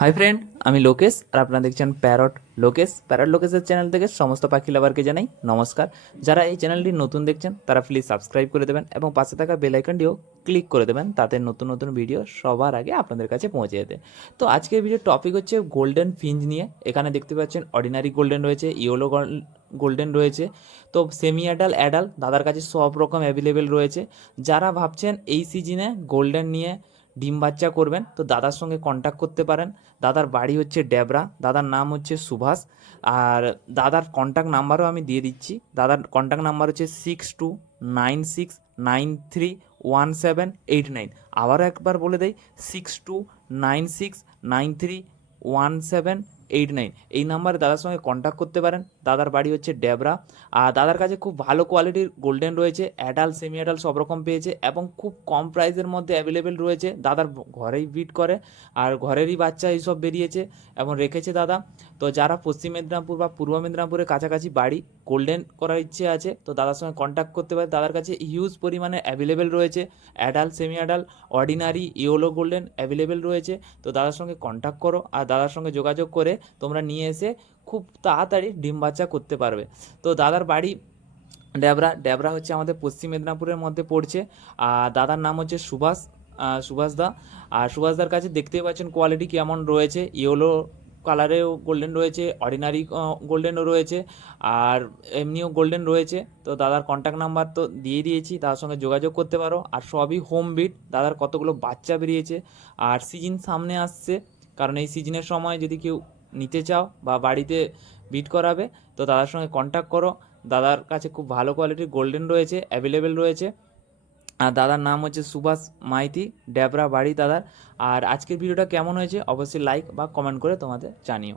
Hi friend আমি লোকেশ আর আপনারা দেখছেন প্যারট লোকেশ প্যারট লোকেশের চ্যানেল থেকে সমস্ত পাখি লাভারকে জানাই নমস্কার। যারা এই চ্যানেলটি নতুন দেখছেন, তারা প্লিজ সাবস্ক্রাইব করে দেবেন এবং পাশে থাকা বেল আইকনটিও ক্লিক করে দেবেন, তাতে নতুন নতুন ভিডিও সবার আগে আপনাদের কাছে পৌঁছে যেতে। তো আজকের ভিডিওর টপিক হচ্ছে গোল্ডেন ফিঞ্জ নিয়ে। এখানে দেখতে পাচ্ছেন অর্ডিনারি গোল্ডেন রয়েছে ইয়েলো গোল্ডেন রয়েছে। তো সেমি অ্যাডাল অ্যাডাল দাদার কাছে সব রকম অ্যাভেলেবেল রয়েছে। যারা ভাবছেন এই সিজনে গোল্ডেন নিয়ে ডিম বাচ্চা করবেন, তো দাদার সঙ্গে কন্ট্যাক্ট করতে পারেন। দাদার বাড়ি হচ্ছে ডেবরা, দাদার নাম হচ্ছে সুভাষ, আর দাদার কন্ট্যাক্ট নাম্বারও আমি দিয়ে দিচ্ছি। দাদার কন্ট্যাক্ট নাম্বার হচ্ছে six two nine six nine three one seven eight nine আবারও একবার বলে দেয় six two nine six nine three one seven eight nine এই নাম্বারে দাদার সঙ্গে কন্ট্যাক্ট করতে পারেন। দাদার বাড়ি হচ্ছে ডেবরা। আর দাদার কাছে খুব ভালো কোয়ালিটির গোল্ডেন রয়েছে। অ্যাডাল সেমি অ্যাডাল সব রকম পেয়েছে এবং খুব কম প্রাইসের মধ্যে অ্যাভেলেবেল রয়েছে। দাদার ঘরেই বিট করে। আর ঘরেরই বাচ্চা এইসব বেরিয়েছে এবং রেখেছে দাদা। তো যারা পশ্চিম মেদিনীপুর বা পূর্ব মেদিনীপুরের কাছাকাছি বাড়ি গোল্ডেন করার ইচ্ছে আছে, তো দাদার সঙ্গে কন্ট্যাক্ট করতে পারে। দাদার কাছে হিউজ পরিমাণে অ্যাভেলেবেল রয়েছে। Adult semi adult ordinary yellow golden available রয়েছে। তো দাদার সঙ্গে কন্ট্যাক্ট করো। আর দাদার সঙ্গে যোগাযোগ করে তোমরা নিয়ে এসে খুব তাড়াতাড়ি ডিম বাচ্চা করতে পারবে। তো দাদার বাড়ি ড্যাবরা। ড্যাবরা হচ্ছে আমাদের পশ্চিম মেদিনীপুরের মধ্যে পড়ছে। আর দাদার নাম হচ্ছে সুভাষ সুভাষ দা। আর সুভাষদার কাছে দেখতেই পাচ্ছেন কোয়ালিটি কেমন রয়েছে। ইয়েলো কালারেও গোল্ডেন রয়েছে অর্ডিনারি গোল্ডেনও রয়েছে। আর এমনিও গোল্ডেন রয়েছে। তো দাদার কন্ট্যাক্ট নাম্বার তো দিয়ে দিয়েছি। তার সঙ্গে যোগাযোগ করতে পারো। আর সবই হোম বিট দাদার কতগুলো বাচ্চা বেরিয়েছে। আর সিজন সামনে আসছে। কারণ এই সিজনের সময় যদি কেউ নিতে চাও বা বাড়িতে বিট করাবে, তো দাদার সঙ্গে কন্ট্যাক্ট করো। দাদার কাছে খুব ভালো কোয়ালিটির গোল্ডেন রয়েছে অ্যাভেলেবেল রয়েছে। আর দাদার নাম হচ্ছে সুভাষ মাইতি, ড্যাবরা বাড়ি দাদার। আর আজকের ভিডিওটা কেমন হয়েছে অবশ্যই লাইক বা কমেন্ট করে তোমাদের জানিও।